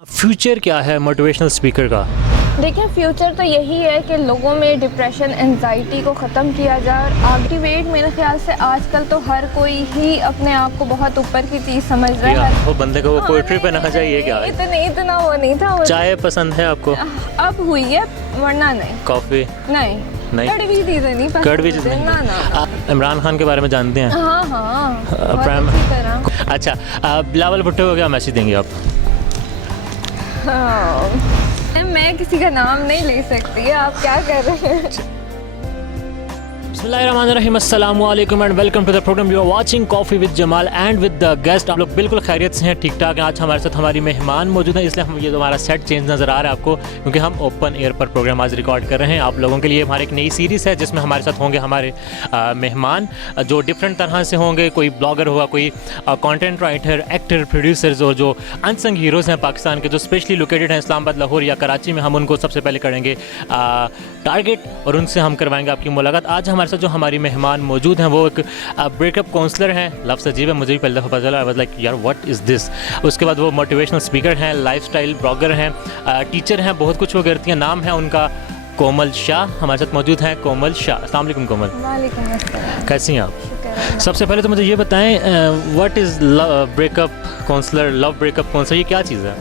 Future क्या है motivational speaker का? देखिए, फ्यूचर तो यही है कि लोगों में डिप्रेशन एंजाइटी को ख़त्म किया जाए। और मोटिवेट मेरे ख्याल से आजकल तो हर कोई ही अपने आप को बहुत ऊपर की चीज़ समझ रहा है। वो बंदे को वो पोइट्री पे ना चाहिए क्या? इतना वो नहीं था वो। चाय पसंद है आपको? अब हुई है, वरना नहीं। कॉफ़ी? नहीं। कड़वी चीज़ें नहीं पसंद। कड़वी चीज़ नहीं। ना। इमरान खान के बारे में जानते हैं? हाँ बहुत अच्छी तरह। अच्छा, बिलावल भुट्टो को क्या मैसेज देंगे आप? मैं किसी का नाम नहीं ले सकती, आप क्या कर रहे हैं? बिस्मिल्लाहिर्रहमानिर्रहीम, अस्सलामु अलैकुम and welcome to the programme. You are watching coffee with Jamal and with the guest. आप लोग बिल्कुल खैरियत से हैं, ठीक ठाक हैं। आज हमारे साथ हमारी मेहमान मौजूद हैं, इसलिए हम ये हमारा सेट चेंज नज़र आ रहा है आपको, क्योंकि हम ओपन एयर पर प्रोग्राम आज रिकॉर्ड कर रहे हैं आप लोगों के लिए। हमारी एक नई सीरीज़ है जिसमें हमारे साथ होंगे हमारे मेहमान जो डिफरेंट तरह से होंगे। कोई ब्लॉगर होगा, कोई कॉन्टेंट राइटर, एक्टर, प्रोड्यूसर्स और जो अनसंग हीरोज़ हैं पाकिस्तान के, जो स्पेशली लोकेटेड हैं इस्लामाबाद, लाहौर या कराची में, हम उनको सबसे पहले करेंगे टारगेट और उनसे हम करवाएंगे आपकी मुलाकात। आज हमारे साथ जो हमारी मेहमान मौजूद हैं वो एक ब्रेकअप काउंसलर हैं। लफ्ज़ अजीब है, मुझे भी पहले दफ़ा पता चला। आई वाज लाइक यार व्हाट इज़ दिस। उसके बाद वो मोटिवेशनल स्पीकर हैं, लाइफस्टाइल ब्लॉगर हैं, टीचर हैं, बहुत कुछ वो करती हैं। नाम है उनका कोमल शाह। हमारे साथ मौजूद हैं कोमल शाह। अस्सलाम वालेकुम कोमल। वालेकुम अस्सलाम। कैसी हैं आप? सबसे पहले तो मुझे ये बताएं, what is breakup counsellor, love breakup counsellor, ये क्या चीज़ है?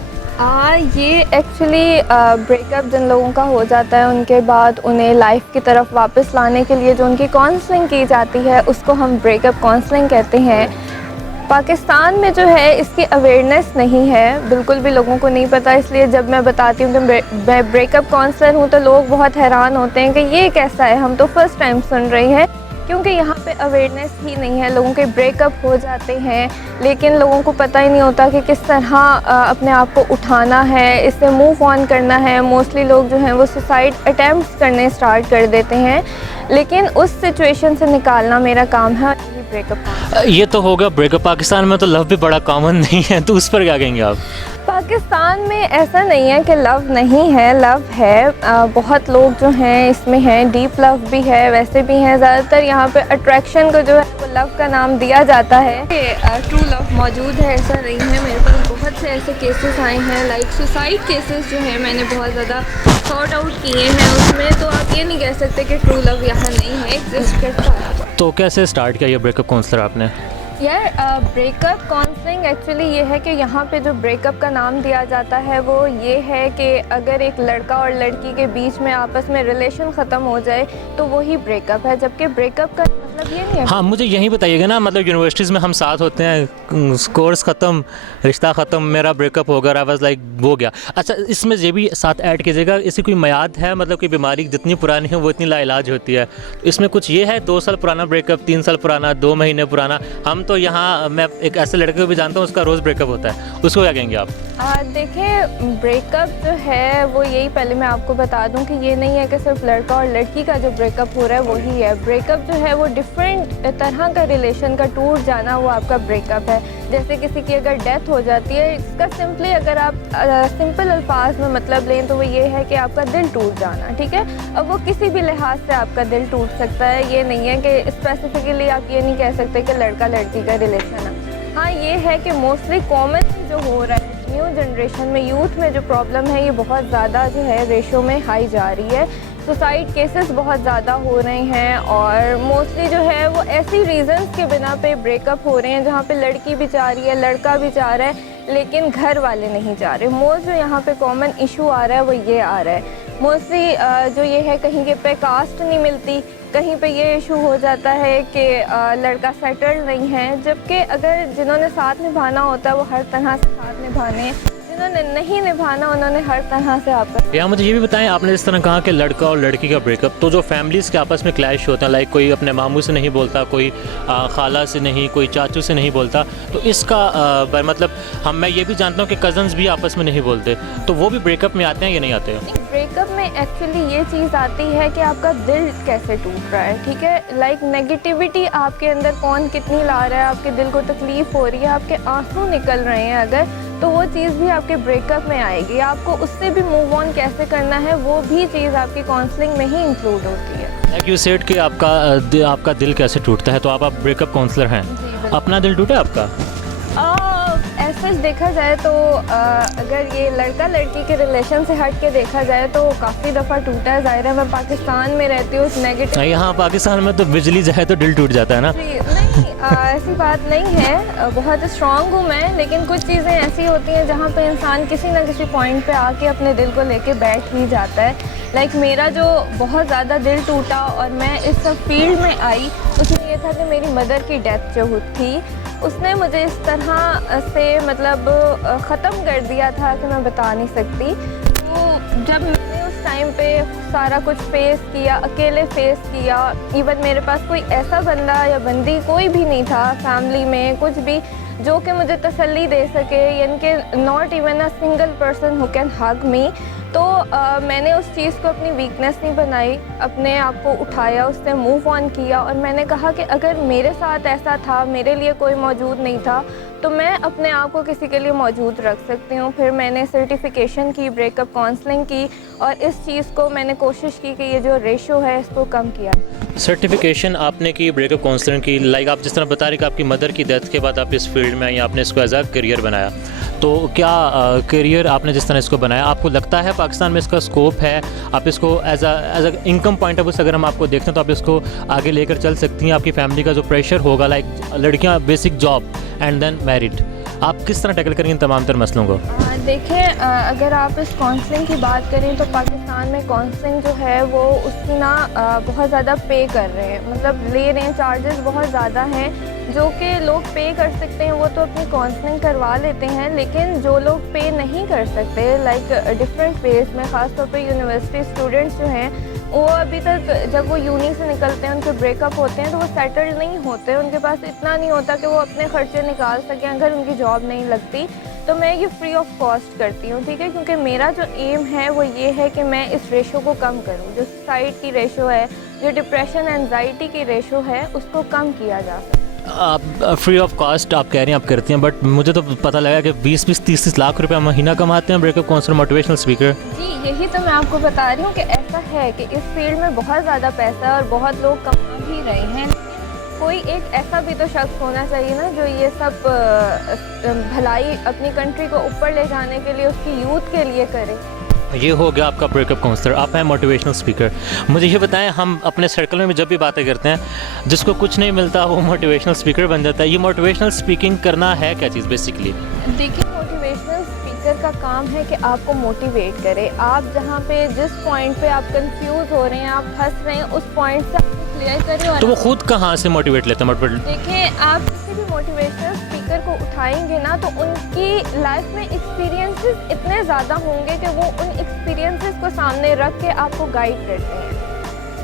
ये एक्चुअली ब्रेकअप जिन लोगों का हो जाता है, उनके बाद उन्हें लाइफ की तरफ वापस लाने के लिए जो उनकी काउंसलिंग की जाती है, उसको हम ब्रेकअप काउंसलिंग कहते हैं। पाकिस्तान में जो है इसकी अवेयरनेस नहीं है, बिल्कुल भी लोगों को नहीं पता। इसलिए जब मैं बताती हूँ कि मैं ब्रेकअप काउंसलर हूँ तो लोग बहुत हैरान होते हैं कि ये कैसा है, हम तो फर्स्ट टाइम सुन रहे हैं, क्योंकि यहाँ पे अवेयरनेस ही नहीं है। लोगों के ब्रेकअप हो जाते हैं लेकिन लोगों को पता ही नहीं होता कि किस तरह अपने आप को उठाना है, इससे मूव ऑन करना है। मोस्टली लोग जो हैं वो सुसाइड अटैम्प्ट्स करने स्टार्ट कर देते हैं, लेकिन उस सिचुएशन से निकालना मेरा काम है। यही ब्रेकअप। ये तो होगा ब्रेकअप। पाकिस्तान में तो लव भी बड़ा कॉमन नहीं है, तो उस पर क्या कहेंगे आप? पाकिस्तान में ऐसा नहीं है कि लव नहीं है, लव है। बहुत लोग जो हैं इसमें हैं, डीप लव भी है, वैसे भी हैं। ज़्यादातर यहाँ पे अट्रैक्शन को जो है वो लव का नाम दिया जाता है। ट्रू लव मौजूद है ऐसा नहीं है। मेरे पास बहुत से ऐसे केसेस आए हैं, लाइक सुसाइड केसेस जो हैं मैंने बहुत ज़्यादा सॉर्ट आउट किए हैं उसमें। तो आप ये नहीं कह सकते कि ट्रू लव यहाँ नहीं है, एग्जिस्ट करता है। तो कैसे स्टार्ट किया ये ब्रेकअप काउंसलर आपने? यार, ब्रेकअप काउंसलिंग एक्चुअली ये है कि यहाँ पे जो ब्रेकअप का नाम दिया जाता है वो ये है कि अगर एक लड़का और लड़की के बीच में आपस में रिलेशन ख़त्म हो जाए तो वही ब्रेकअप है, जबकि ब्रेकअप का मतलब ये नहीं है। हाँ, मुझे यही बताइएगा ना, मतलब यूनिवर्सिटीज़ में हम साथ होते हैं, कोर्स ख़त्म, रिश्ता ख़त्म, मेरा ब्रेकअप हो गया, आई वाज लाइक हो गया। अच्छा, इसमें ये भी साथ ऐड कीजिएगा, इसकी कोई मियाद है, मतलब कि बीमारी जितनी पुरानी है वो इतनी लाइलाज होती है। इसमें कुछ ये है 2 साल पुराना ब्रेकअप, 3 साल पुराना, 2 महीने पुराना। हम तो यहाँ, मैं एक ऐसे लड़के को भी जानता हूँ उसका रोज़ ब्रेकअप होता है, उसको क्या कहेंगे आप? देखिए, ब्रेकअप जो है वो यही, पहले मैं आपको बता दूं कि ये नहीं है कि सिर्फ लड़का और लड़की का जो ब्रेकअप हो रहा है वही है। ब्रेकअप जो है वो डिफरेंट तरह का रिलेशन का टूट जाना, वो आपका ब्रेकअप है। जैसे किसी की अगर डेथ हो जाती है, इसका सिंपली अगर आप सिंपल अल्फाज में मतलब लें तो वो ये है कि आपका दिल टूट जाना, ठीक है। अब वो किसी भी लिहाज से आपका दिल टूट सकता है, ये नहीं है कि स्पेसिफिकली आप ये नहीं कह सकते कि लड़का लड़की का रिलेशन है। हाँ, ये है कि मोस्टली कॉमन जो हो रहा है न्यू जनरेशन में, यूथ में जो प्रॉब्लम है ये बहुत ज़्यादा जो है रेशो में हाई जा रही है। सुसाइड केसेस बहुत ज़्यादा हो रहे हैं और मोस्टली जो है वो ऐसी रीज़न्स के बिना पे ब्रेकअप हो रहे हैं जहाँ पे लड़की भी चाह रही है, लड़का भी चाह रहा है, लेकिन घर वाले नहीं चाह रहे। मोस्ट जो यहाँ पे कॉमन इशू आ रहा है वो ये आ रहा है। मोस्टली जो ये है, कहीं के पे कास्ट नहीं मिलती, कहीं पे ये इशू हो जाता है कि लड़का सेटल्ड नहीं है, जबकि अगर जिन्होंने साथ निभाना होता है वो हर तरह से साथ निभाने, जिन्होंने नहीं निभाना उन्होंने हर तरह से आपस। या मुझे ये भी बताएं, आपने जिस तरह कहा कि लड़का और लड़की का ब्रेकअप, तो जो फैमिलीज़ के आपस में क्लैश होता है, लाइक कोई अपने मामू से नहीं बोलता, कोई खाला से नहीं, कोई चाचू से नहीं बोलता, तो इसका मतलब मैं ये भी जानता हूँ कि कज़न्स भी आपस में नहीं बोलते, तो वो भी ब्रेकअप में आते हैं या नहीं आते हैं? ब्रेकअप में एक्चुअली ये चीज़ आती है कि आपका दिल कैसे टूट रहा है, ठीक है। लाइक नेगेटिविटी आपके अंदर कौन कितनी ला रहा है, आपके दिल को तकलीफ़ हो रही है, आपके आंसू निकल रहे हैं अगर, तो वो चीज़ भी आपके ब्रेकअप में आएगी। आपको उससे भी मूव ऑन कैसे करना है वो भी चीज़ आपकी काउंसलिंग में ही इंक्लूड होती है। लाइक यू सेड कि आपका दिल कैसे टूटता है, तो आप ब्रेकअप काउंसलर हैं, अपना दिल टूटा है आपका? ऐसा सच देखा जाए तो अगर ये लड़का लड़की के रिलेशन से हट के देखा जाए तो काफ़ी दफ़ा टूटा है। ज़ाहिर है मैं पाकिस्तान में रहती हूँ, उस नेगेटिव यहाँ पाकिस्तान में तो बिजली जाए तो दिल टूट जाता है ना। नहीं, ऐसी बात नहीं है, बहुत स्ट्रांग हूँ मैं, लेकिन कुछ चीज़ें ऐसी होती हैं जहाँ पे इंसान किसी ना किसी पॉइंट पे आके अपने दिल को लेके बैठ ही जाता है। लाइक मेरा जो बहुत ज़्यादा दिल टूटा और मैं इस सब फील्ड में आई, उसमें ये था कि मेरी मदर की डेथ जो थी उसने मुझे इस तरह से मतलब ख़त्म कर दिया था कि मैं बता नहीं सकती। तो जब मैंने उस टाइम पे सारा कुछ फेस किया, अकेले फेस किया, इवन मेरे पास कोई ऐसा बंदा या बंदी कोई भी नहीं था फैमिली में कुछ भी जो कि मुझे तसल्ली दे सके, यानी कि not even a single person who can hug me. तो मैंने उस चीज़ को अपनी वीकनेस नहीं बनाई, अपने आप को उठाया, उससे मूव ऑन किया और मैंने कहा कि अगर मेरे साथ ऐसा था, मेरे लिए कोई मौजूद नहीं था, तो मैं अपने आप को किसी के लिए मौजूद रख सकती हूँ। फिर मैंने सर्टिफिकेशन की, ब्रेकअप काउंसलिंग की और इस चीज़ को मैंने कोशिश की कि ये जो रेशो है इसको कम किया। सर्टिफिकेशन आपने की, ब्रेकअप काउंसलिंग की, लाइक आप जिस तरह बता रहे कि आपकी मदर की डेथ के बाद आप इस फील्ड में आई, आपने इसको एज अ करियर बनाया, तो क्या करियर आपने जिस तरह इसको बनाया, आपको लगता है पाकिस्तान में इसका स्कोप है, आप इसको as a income point of view से अगर हम आपको देखते हैं तो आप इसको आगे लेकर चल सकती हैं? आपकी फैमिली का जो प्रेशर होगा, लाइक लड़कियां basic job and then married, आप किस तरह टैकल करेंगे इन तमाम तर मसलों को? देखिए, अगर आप इस काउंसलिंग की बात करें तो पाकिस्तान में काउंसलिंग जो है वो उसकी ना बहुत ज़्यादा पे कर रहे हैं, मतलब ले रहे हैं, चार्जेस बहुत ज़्यादा हैं। जो कि लोग पे कर सकते हैं वो तो अपनी काउंसलिंग करवा लेते हैं, लेकिन जो लोग पे नहीं कर सकते, लाइक डिफरेंट फेज में, ख़ासतौर पे यूनिवर्सिटी स्टूडेंट्स जो हैं वो अभी तक जब वो यूनी से निकलते हैं, उनके ब्रेकअप होते हैं तो वो सेटल्ड नहीं होते, उनके पास इतना नहीं होता कि वो अपने ख़र्चे निकाल सकें अगर उनकी जॉब नहीं लगती। तो मैं ये फ्री ऑफ कॉस्ट करती हूँ, ठीक है, क्योंकि मेरा जो एम है वो ये है कि मैं इस रेशो को कम करूँ। जो सुसाइड की रेशो है, जो डिप्रेशन एनजाइटी की रेशो है, उसको कम किया जा सकता है। आप फ्री ऑफ कॉस्ट आप कह रही हैं आप करती हैं, बट मुझे तो पता लगा कि 20-20, 30-30 लाख रुपए महीना कमाते हैं ब्रेकअप काउंसलर, मोटिवेशनल स्पीकर। जी, यही तो मैं आपको बता रही हूँ कि ऐसा है कि इस फील्ड में बहुत ज़्यादा पैसा है और बहुत लोग कमा भी रहे हैं। कोई एक ऐसा भी तो शख्स होना चाहिए ना जो ये सब भलाई अपनी कंट्री को ऊपर ले जाने के लिए, उसकी यूथ के लिए करे। ये हो गया आपका ब्रेकअप काउंसलर, आप हैं मोटिवेशनल स्पीकर। मुझे ये बताएं, हम अपने सर्कल में भी जब भी बातें करते हैं, जिसको कुछ नहीं मिलता वो मोटिवेशनल स्पीकर बन जाता है। ये मोटिवेशनल स्पीकिंग करना है क्या चीज़ बेसिकली? देखिए, मोटिवेशनल स्पीकर का काम है कि आपको मोटिवेट करे। आप जहाँ पे जिस पॉइंट पे आप कंफ्यूज हो रहे हैं, आप फंस रहे हैं, उस पॉइंट से आपको क्लियर करें। तो वो खुद कहाँ से मोटिवेट लेते हैं? देखिए, आप किसी भी मोटिवेशनल स्पीकर को उठाएंगे ना तो उनकी लाइफ में एक्सपीरियंसेस इतने ज़्यादा होंगे कि वो उन एक्सपीरियंसेस को सामने रख के आपको गाइड करते हैं।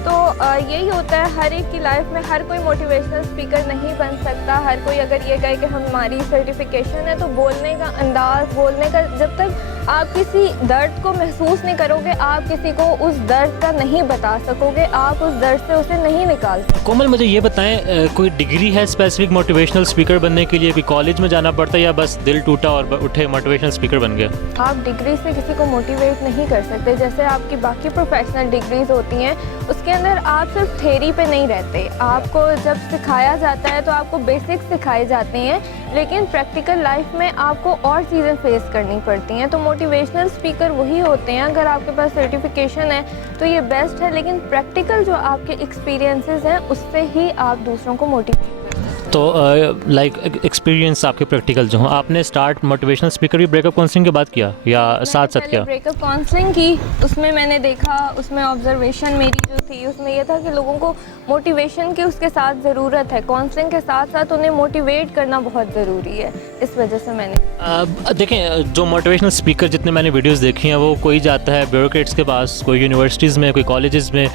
तो यही होता है हर एक की लाइफ में। हर कोई मोटिवेशनल स्पीकर नहीं बन सकता। हर कोई अगर ये कहे कि हमारी सर्टिफिकेशन है, तो बोलने का अंदाज़, बोलने का, जब तक आप किसी दर्द को महसूस नहीं करोगे, आप किसी को उस दर्द का नहीं बता सकोगे, आप उस दर्द से उसे नहीं निकाल सकते। कोमल, मुझे ये बताएं, कोई डिग्री है स्पेसिफिक मोटिवेशनल स्पीकर बनने के लिए? कोई कॉलेज में जाना पड़ता है या बस दिल टूटा और उठे मोटिवेशनल स्पीकर बन गए? आप डिग्री से किसी को मोटिवेट नहीं कर सकते। जैसे आपकी बाकी प्रोफेशनल डिग्रीज होती हैं, उसके अंदर आप सिर्फ थ्योरी पे नहीं रहते। आपको जब सिखाया जाता है तो आपको बेसिक्स सिखाए जाते हैं, लेकिन प्रैक्टिकल लाइफ में आपको और चीज़ें फेस करनी पड़ती हैं। तो मोटिवेशनल स्पीकर वही होते हैं। अगर आपके पास सर्टिफिकेशन है तो ये बेस्ट है, लेकिन प्रैक्टिकल जो आपके एक्सपीरियंसेस हैं उससे ही आप दूसरों को मोटिवेट। तो लाइक एक्सपीरियंस आपके प्रैक्टिकल जो हो, आपने स्टार्ट मोटिवेशनल स्पीकर भी ब्रेकअप काउंसलिंग के बाद किया या साथ साथ किया? ब्रेकअप काउंसलिंग की, उसमें मैंने देखा, उसमें ऑब्जर्वेशन मेरी जो थी उसमें यह था कि लोगों को मोटिवेशन की उसके साथ ज़रूरत है। काउंसलिंग के साथ साथ उन्हें मोटिवेट करना बहुत ज़रूरी है। इस वजह से मैंने देखें, जो मोटिवेशनल स्पीकर जितने मैंने वीडियोस देखी हैं, वो कोई जाता है ब्यूरोक्रेट्स के पास, कोई यूनिवर्सिटीज़ में, कोई कॉलेजेस में,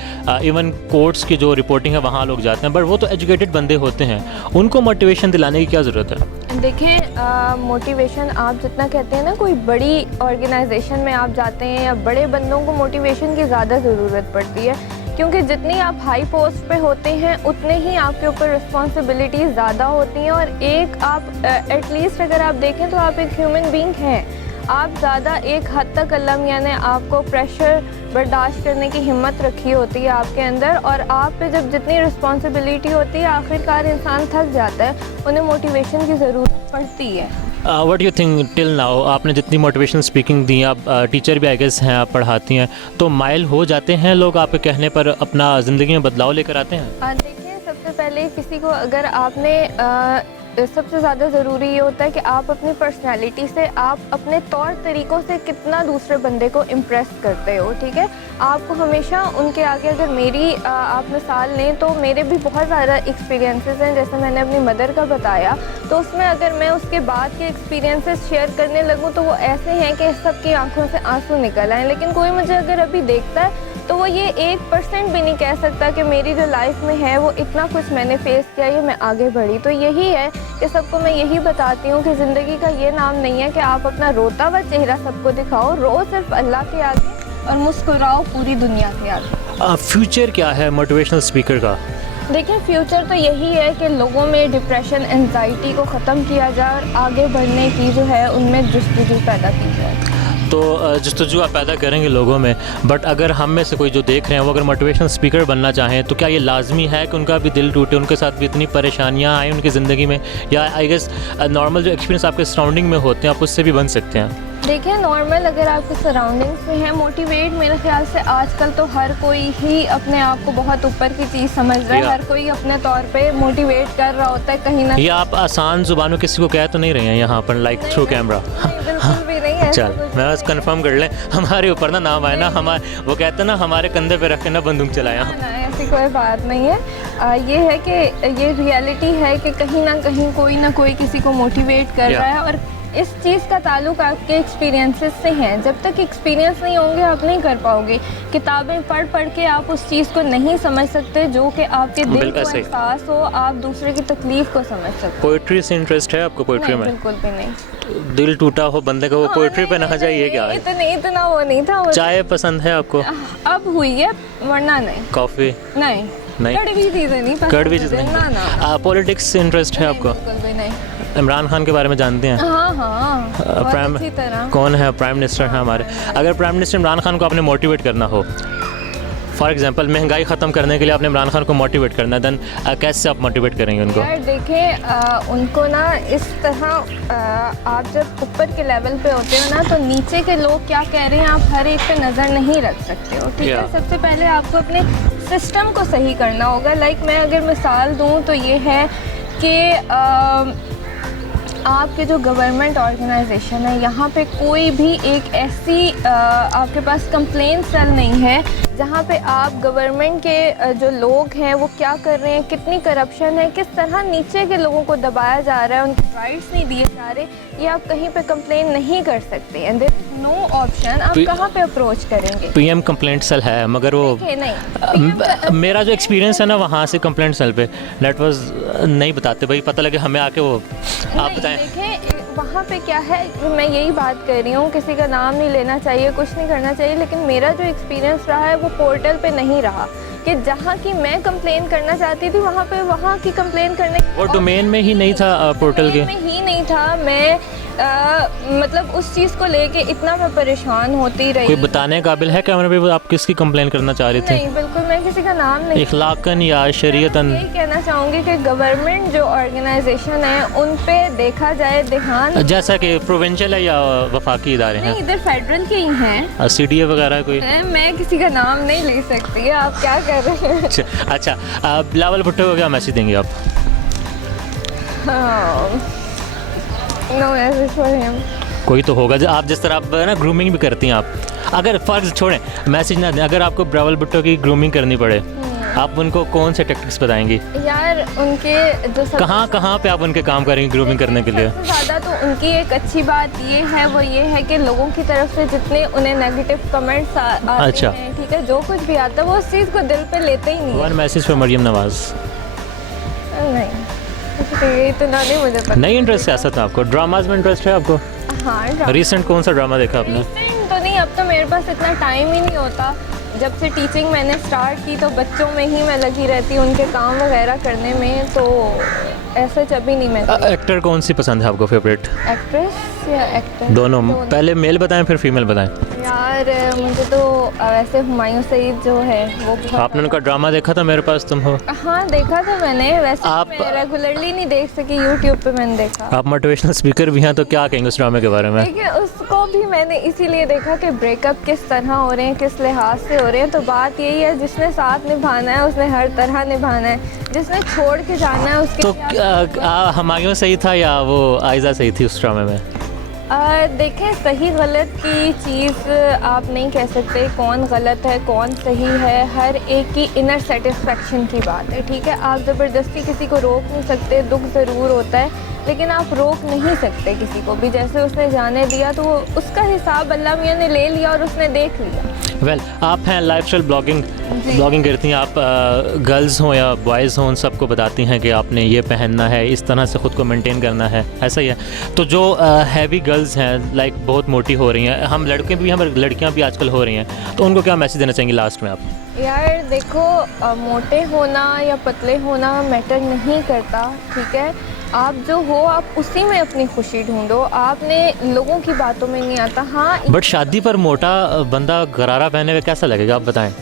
इवन कोर्ट्स की जो रिपोर्टिंग है वहाँ लोग जाते हैं, बट वो तो एजुकेटेड बंदे होते हैं, उनको मोटिवेशन दिलाने की क्या ज़रूरत है? देखिए, मोटिवेशन आप जितना कहते हैं ना, कोई बड़ी ऑर्गेनाइजेशन में आप जाते हैं या बड़े बंदों को मोटिवेशन की ज़्यादा ज़रूरत पड़ती है, क्योंकि जितनी आप हाई पोस्ट पे होते हैं उतने ही आपके ऊपर रिस्पॉन्सिबिलिटीज़ ज़्यादा होती हैं। और एक आप एटलीस्ट अगर आप देखें तो आप एक ह्यूमन बीइंग हैं। आप ज़्यादा एक हद तक अल्लाह मियां ने आपको प्रेशर बर्दाश्त करने की हिम्मत रखी होती है आपके अंदर, और आप पे जब जितनी रिस्पॉन्सिबिलिटी होती है, आखिरकार इंसान थक जाता है, उन्हें मोटिवेशन की ज़रूरत पड़ती है। What you think till now, आपने जितनी मोटिवेशनल स्पीकिंग दी, आप टीचर भी आई गेस हैं, आप पढ़ाती हैं, तो माइल हो जाते हैं लोग आपके कहने पर, अपना ज़िंदगी में बदलाव लेकर आते हैं? देखिए, सबसे पहले किसी को अगर आपने सबसे ज़्यादा ज़रूरी ये होता है कि आप अपनी पर्सनैलिटी से, आप अपने तौर तरीक़ों से कितना दूसरे बंदे को इम्प्रेस करते हो, ठीक है। आपको हमेशा उनके आगे, अगर मेरी आप मिसाल लें तो मेरे भी बहुत ज़्यादा एक्सपीरियंसेस हैं, जैसे मैंने अपनी मदर का बताया, तो उसमें अगर मैं उसके बाद के एक्सपीरियंसेस शेयर करने लगूँ तो वो ऐसे हैं कि सबकी आंखों से आंसू निकल आएँ। लेकिन कोई मुझे अगर अभी देखता है तो वो ये 1% भी नहीं कह सकता कि मेरी जो लाइफ में है वो इतना कुछ मैंने फेस किया, ये मैं आगे बढ़ी। तो यही है कि सबको मैं यही बताती हूँ कि ज़िंदगी का ये नाम नहीं है कि आप अपना रोता हुआ चेहरा सबको दिखाओ, रो सिर्फ अल्लाह के आगे और मुस्कुराओ पूरी दुनिया के आगे। फ्यूचर क्या है मोटिवेशनल स्पीकर का? देखिए, फ्यूचर तो यही है कि लोगों में डिप्रेशन, एंजाइटी को ख़त्म किया जाए और आगे बढ़ने की जो है उनमें जस्तजू पैदा की जाए। तो जस्तजू आप पैदा करेंगे लोगों में, बट अगर हम में से कोई जो देख रहे हैं वो अगर मोटिवेशनल स्पीकर बनना चाहें तो क्या ये लाजमी है कि उनका भी दिल टूटे, उनके साथ भी इतनी परेशानियां आएँ उनकी ज़िंदगी में, या आई गेस नॉर्मल जो एक्सपीरियंस आपके सराउंडिंग में होते हैं आप उससे भी बन सकते हैं? देखिए, नॉर्मल अगर आपके सराउंडिंग्स में है, मोटिवेट मेरे ख्याल से आजकल तो हर कोई ही अपने आप को बहुत ऊपर की चीज़ समझ रहा है, हर कोई अपने तौर पे मोटिवेट कर रहा होता है कहीं ना। ये आप आसान ज़ुबान में किसी को कह तो नहीं रहे हैं यहाँ पर लाइक थ्रू कैमरा? बिल्कुल भी नहीं है। चल, मैं बस कंफर्म कर लें, हमारे ऊपर ना नाम आए ना, हमारे वो कहते हैं ना हमारे कंधे पे रख के ना बंदूक चलाया। ऐसी कोई बात नहीं है। ये है कि ये रियलिटी है कि कहीं ना कहीं कोई ना कोई किसी को मोटिवेट कर रहा है, और इस चीज़ का ताल्लुक आपके एक्सपीरियंसेस से है। जब तक एक्सपीरियंस नहीं होंगे आप नहीं कर पाओगे। किताबें पढ़ पढ़ के आप उस चीज़ को नहीं समझ सकते जो कि आपके दिल को एहसास हो, आप दूसरे की तकलीफ़ को समझ सकते। पोइट्री से इंटरेस्ट है आपको? पोइट्री में बिल्कुल भी नहीं। दिल टूटा हो बंदे का, वो पोइट्री पे ना जाइए क्या? इतना वो नहीं था। चाय पसंद है आपको? अब हुई है, वरना नहीं। कॉफ़ी? नहीं। कड़वी चीज़ें नहीं पसंद। कड़वी चीज़ें नहीं। पॉलिटिक्स से इंटरेस्ट है आपको? बिल्कुल भी नहीं। इमरान खान के बारे में जानते हैं? हाँ, प्राइम कौन है? प्राइम मिनिस्टर है हमारे। अगर प्राइम मिनिस्टर इमरान खान को आपने मोटिवेट करना हो, फॉर एग्जांपल महंगाई ख़त्म करने के लिए आपने इमरान खान को मोटिवेट करना है, देन कैसे आप मोटिवेट करेंगे उनको? यार देखें, उनको ना इस तरह, आप जब ऊपर के लेवल पे होते हो ना तो नीचे के लोग क्या कह रहे हैं आप हर एक पे नज़र नहीं रख सकते हो, ठीक है। सबसे पहले आपको अपने सिस्टम को सही करना होगा। लाइक मैं अगर मिसाल दूँ तो ये है कि आपके जो गवर्नमेंट ऑर्गेनाइजेशन है, यहाँ पे कोई भी एक ऐसी आपके पास कंप्लेंट सेल नहीं है जहाँ पे आप गवर्नमेंट के जो लोग हैं वो क्या कर रहे हैं, कितनी करप्शन है, किस तरह नीचे के लोगों को दबाया जा रहा है, उनके राइट्स नहीं दिए जा रहे, ये आप कहीं पे कंप्लेन नहीं कर सकते। And there is no option. आप कहाँ पे अप्रोच करेंगे? पीएम कंप्लेंट सेल है, मगर वो नहीं। मेरा जो एक्सपीरियंस है ना वहाँ से कंप्लेंट सेल पे नेट वाज नहीं बताते भाई, पता लगे हमें आके वो आप बताएं। देखें वहाँ पे क्या है, मैं यही बात कर रही हूँ, किसी का नाम नहीं लेना चाहिए, कुछ नहीं करना चाहिए, लेकिन मेरा जो एक्सपीरियंस रहा है वो पोर्टल पे नहीं रहा कि जहाँ की मैं कंप्लेन करना चाहती थी वहाँ पे वहाँ की कंप्लेन करने और डोमेन में ही नहीं था, पोर्टल के में ही नहीं था। मैं मतलब उस चीज़ को लेके इतना मैं परेशान होती रही। कोई बताने काबिल है कैमरे पे आप किसकी कंप्लेन करना चाह रही थी? नहीं, बिल्कुल मैं किसी का नाम नहीं। इखलाकन या शरीयतन? यही कहना चाहूँगी कि गवर्नमेंट जो ऑर्गेनाइजेशन है उन पे देखा जाए ध्यान, जैसा कि प्रोविंशियल है या वफाकी इदारे हैं? नहीं, इधर फेडरल के ही हैं, CDA वगैरह कोई? मैं किसी का नाम नहीं ले सकती है। आप क्या कर रहे हैं? अच्छा, बिलावल भुट्टो को क्या मैसेज देंगे आप? No message for him. कोई तो होगा, आप जिस तरह आप ना ग्रूमिंग भी करती हैं, आप अगर फर्ज छोड़ें मैसेज ना दें, अगर आपको बिलावल भुट्टो की ग्रूमिंग करनी पड़े आप उनको कौन से टेक्टिक्स बताएंगी? यार उनके जो कहाँ पे आप उनके काम करेंगे ग्रूमिंग करने के लिए? सबसे ज़्यादा तो उनकी एक अच्छी बात ये है, वो ये है कि लोगों की तरफ से जितने उन्हें नेगेटिव कमेंट्स आते हैं, ठीक है, जो कुछ भी आता है वो उस चीज़ को दिल पे लेते ही नहीं। One message for Maryam Nawaz? नहीं, इतना नहीं मुझे पता। नहीं इंटरेस्ट सियासत में आपको? ड्रामाज में इंटरेस्ट है आपको? हाँ। रिसेंट कौन सा ड्रामा देखा आपने? रिसेंट तो नहीं, अब तो मेरे पास इतना टाइम ही नहीं होता। जब से टीचिंग मैंने स्टार्ट की तो बच्चों में ही मैं लगी रहती हूँ, उनके काम वगैरह करने में, तो ऐसा अभी नहीं। मैं एक्टर कौन सी पसंद है आपको, फेवरेट? एक्ट्रेस या एक्टर? दोनों। पहले मेल बताएं फिर फीमेल बताएं। यार और मुझे तो वैसे हुमायूं सईद जो है वो बहुत आपने उनका ड्रामा देखा था मेरे पास तुम हो? हाँ देखा था मैंने, वैसे आप- मैं रेगुलरली नहीं देख सकी, यूट्यूब पे मैंने देखा। आप मोटिवेशनल स्पीकर भी हैं तो क्या कहेंगे उस ड्रामे के बारे में? देखिए उसको भी मैंने इसीलिए देखा कि ब्रेकअप किस तरह हो रहे हैं, किस लिहाज से हो रहे हैं। तो बात यही है, जिसने साथ निभाना है उसने हर तरह निभाना है, जिसने छोड़ के जाना है उसके तो लिए हुमायूं सही था या वो आयज़ा सही थी उस ड्रामे में? देखें, सही गलत की चीज़ आप नहीं कह सकते, कौन गलत है कौन सही है, हर एक की इनर सेटिस्फेक्शन की बात है। ठीक है, आप ज़बरदस्ती किसी को रोक नहीं सकते, दुख ज़रूर होता है लेकिन आप रोक नहीं सकते किसी को भी। जैसे उसने जाने दिया तो उसका हिसाब अल्लाह मियाँ ने ले लिया और उसने देख लिया। वेल आप हैं लाइफस्टाइल ब्लॉगिंग करती हैं आप, गर्ल्स हों या बॉयज़ हों उन सबको बताती हैं कि आपने ये पहनना है, इस तरह से ख़ुद को मेंटेन करना है, ऐसा ही है। तो जो हैवी गर्ल्स हैं, लाइक बहुत मोटी हो रही हैं, हम लड़के भी, हम लड़कियां भी आजकल हो रही हैं, तो उनको क्या मैसेज देना चाहेंगे लास्ट में आप? यार देखो, मोटे होना या पतले होना मैटर नहीं करता। ठीक है, आप जो हो आप उसी में अपनी खुशी ढूंढो, आपने लोगों की बातों में नहीं आता। हाँ बट शादी पर मोटा बंदा गरारा पहने हुए कैसा लगेगा आप बताएं?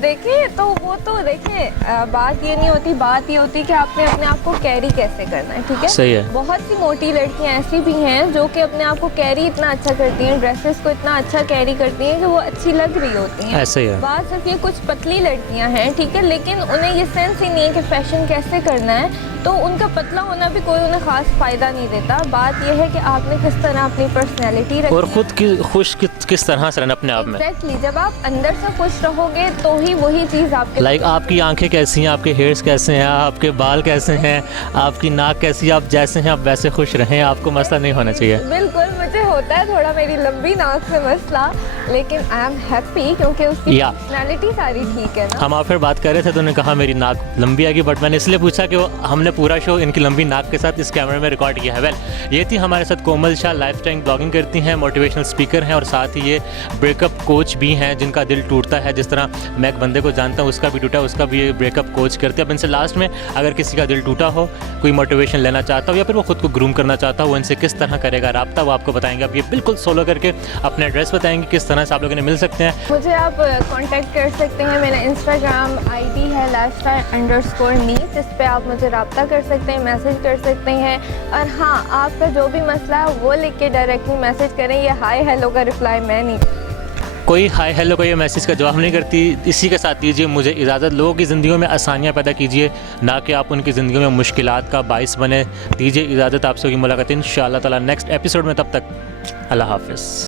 देखिए तो वो तो देखिए, बात ये नहीं होती, बात ये होती कि आपने अपने आप को कैरी कैसे करना है। ठीक है, सही है। बहुत सी मोटी लड़कियां ऐसी भी हैं जो कि अपने आप को कैरी इतना अच्छा करती हैं, ड्रेसेस को इतना अच्छा कैरी करती हैं कि वो अच्छी लग रही होती हैं। ऐसे ही है। बात सिर्फ ये कुछ पतली लड़कियां हैं, ठीक है, लेकिन उन्हें ये सेंस ही नहीं है कि फैशन कैसे करना है, तो उनका पतला होना भी कोई उन्हें खास फ़ायदा नहीं देता। बात यह है कि आपने किस तरह अपनी पर्सनैलिटी रखी और ख़ुद की खुश किस तरह से रहना अपने आप में। एग्जैक्टली, जब आप अंदर से खुश रहोगे तो ही वही चीज़ आपके लाइक आपकी आंखें कैसी हैं, आपके हेयर्स कैसे हैं, आपके बाल कैसे हैं, आपकी नाक कैसी है, आप जैसे हैं आप वैसे खुश रहें, आपको मसला नहीं होना चाहिए। बिल्कुल, मुझे होता है थोड़ा मेरी लंबी नाक से मसला, लेकिन आई एम हैप्पी क्योंकि उसकी या। पर्सनैलिटी सारी ठीक है ना। हम आप फिर बात कर रहे थे तो उन्होंने कहा मेरी नाक लंबी आएगी, बट मैंने इसलिए पूछा कि वो हमने पूरा शो इनकी लंबी नाक के साथ इस कैमरे में रिकॉर्ड किया है। वेल ये थी हमारे साथ कोमल शाह, लाइफस्टाइल ब्लॉगिंग करती हैं, मोटिवेशनल स्पीकर हैं और साथ ही ये ब्रेकअप कोच भी हैं जिनका दिल टूटता है। जिस तरह मैं एक बंदे को जानता हूँ उसका भी टूटा, उसका भी ये ब्रेकअप कोच करते हैं। अब इनसे लास्ट में अगर किसी का दिल टूटा हो, कोई मोटिवेशन लेना चाहता हो या फिर वो खुद को ग्रूम करना चाहता हो, वो इनसे किस तरह करेगा रब्ता वो आपको बताएंगे। अब ये बिल्कुल सोलो करके अपना एड्रेस बताएंगे, किस तरह से आप लोगों ने मिल सकते हैं। मुझे आप कांटेक्ट कर सकते हैं, मेरा इंस्टाग्राम आईडी है lifestyle_me, जिस पे आप मुझे रब्ता कर सकते हैं, मैसेज कर सकते हैं। और हाँ, आपका जो भी मसला है वो लिख के डायरेक्टली मैसेज करें, ये हाय हेलो का रिप्लाई मैं नहीं, कोई हाय हेलो का ये मैसेज का जवाब नहीं करती। इसी के साथ दीजिए मुझे इजाज़त। लोगों की ज़िंदगियों में आसानियाँ पैदा कीजिए, ना कि आप उनकी ज़िंदगियों में मुश्किलात का बाइस बने। दीजिए इजाज़त, आपसे होगी मुलाकात इंशाअल्लाह ताला नेक्स्ट एपिसोड में। तब तक अल्लाह हाफ़िज़।